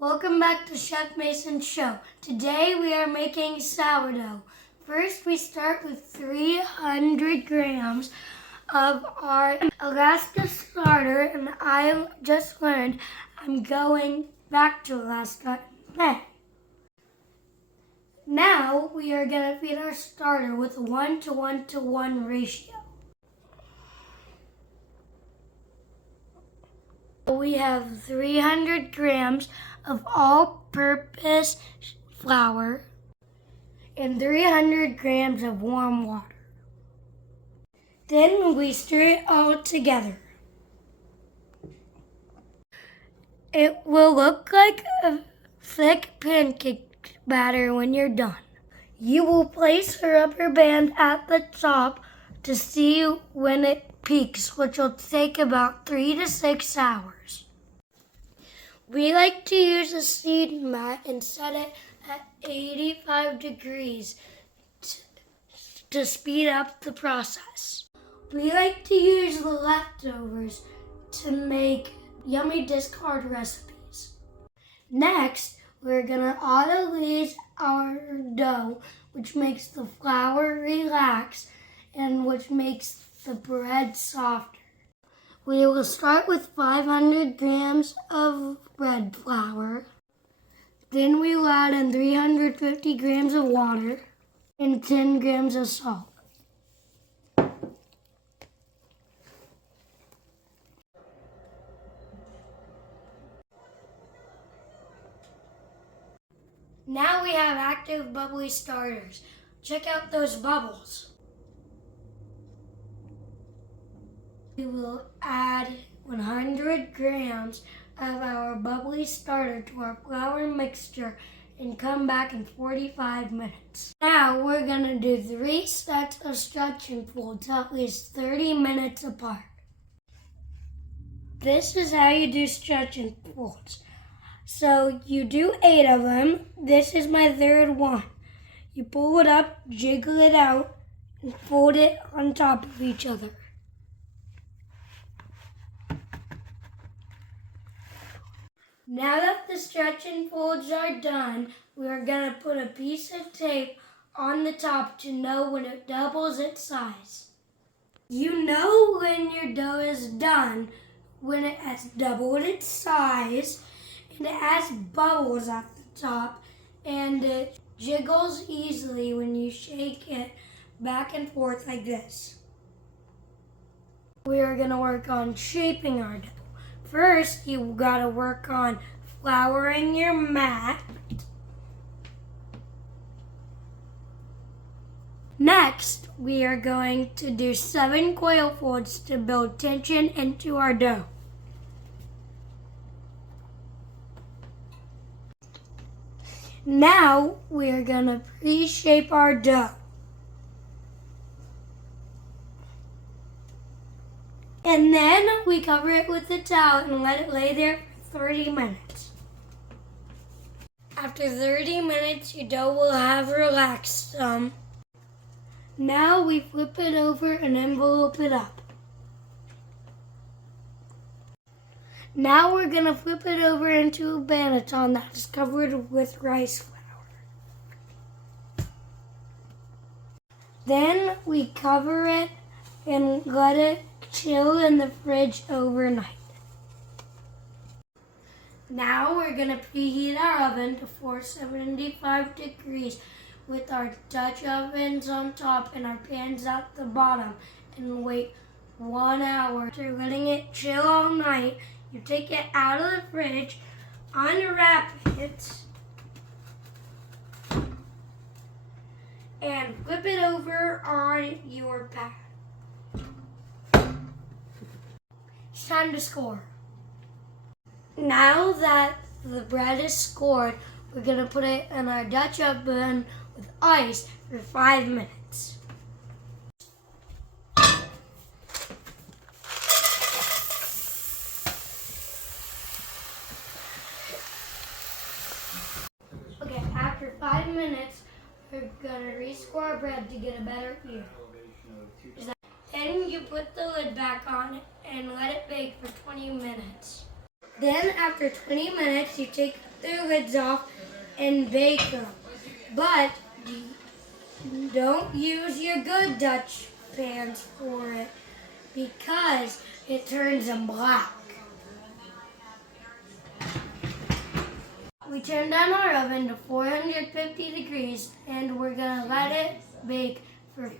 Welcome back to Chef Mason's show. Today we are making sourdough. First we start with 300 grams of our Alaska starter, and I just learned I'm going back to Alaska in May. Now we are going to feed our starter with a 1:1:1 ratio. We have 300 grams of all-purpose flour and 300 grams of warm water. Then we stir it all together. It will look like a thick pancake batter when you're done. You will place a rubber band at the top to see when it peaks, which will take about 3 to 6 hours. We like to use a seed mat and set it at 85 degrees to speed up the process. We like to use the leftovers to make yummy discard recipes. Next, we're going to autolyse our dough, which makes the flour relax and which makes the bread softer. We will start with 500 grams of bread flour. Then we will add in 350 grams of water and 10 grams of salt. Now we have active bubbly starters. Check out those bubbles. We will add 100 grams of our bubbly starter to our flour mixture and come back in 45 minutes. Now we're going to do 3 sets of stretch and folds at least 30 minutes apart. This is how you do stretch and folds. So you do 8 of them. This is my third one. You pull it up, jiggle it out, and fold it on top of each other. Now that the stretch and folds are done, we are going to put a piece of tape on the top to know when it doubles its size. You know when your dough is done when it has doubled its size and it has bubbles at the top and it jiggles easily when you shake it back and forth like this. We are going to work on shaping our dough. First, you gotta work on flouring your mat. Next, we are going to do 7 coil folds to build tension into our dough. Now, we are gonna pre-shape our dough. And then we cover it with a towel and let it lay there for 30 minutes. After 30 minutes, your dough will have relaxed some. Now we flip it over and envelope it up. Now we're going to flip it over into a banneton that is covered with rice flour. Then we cover it and let it chill in the fridge overnight. Now we're going to preheat our oven to 475 degrees with our Dutch ovens on top and our pans at the bottom and wait 1 hour. After letting it chill all night, you take it out of the fridge, unwrap it, and flip it over on your pan. It's time to score. Now that the bread is scored, we're going to put it in our Dutch oven with ice for 5 minutes. Okay, after 5 minutes, we're going to rescore our bread to get a better view. Then you put the lid back on it and let it bake for 20 minutes. Then after 20 minutes, you take their lids off and bake them. But don't use your good Dutch pans for it because it turns them black. We turned on our oven to 450 degrees and we're gonna let it bake for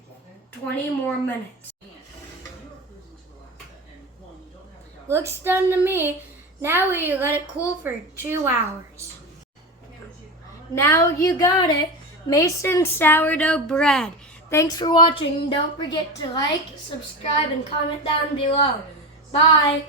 20 more minutes. Looks done to me. Now we let it cool for 2 hours. Now you got it, Mason sourdough bread. Thanks for watching. Don't forget to like, subscribe, and comment down below. Bye.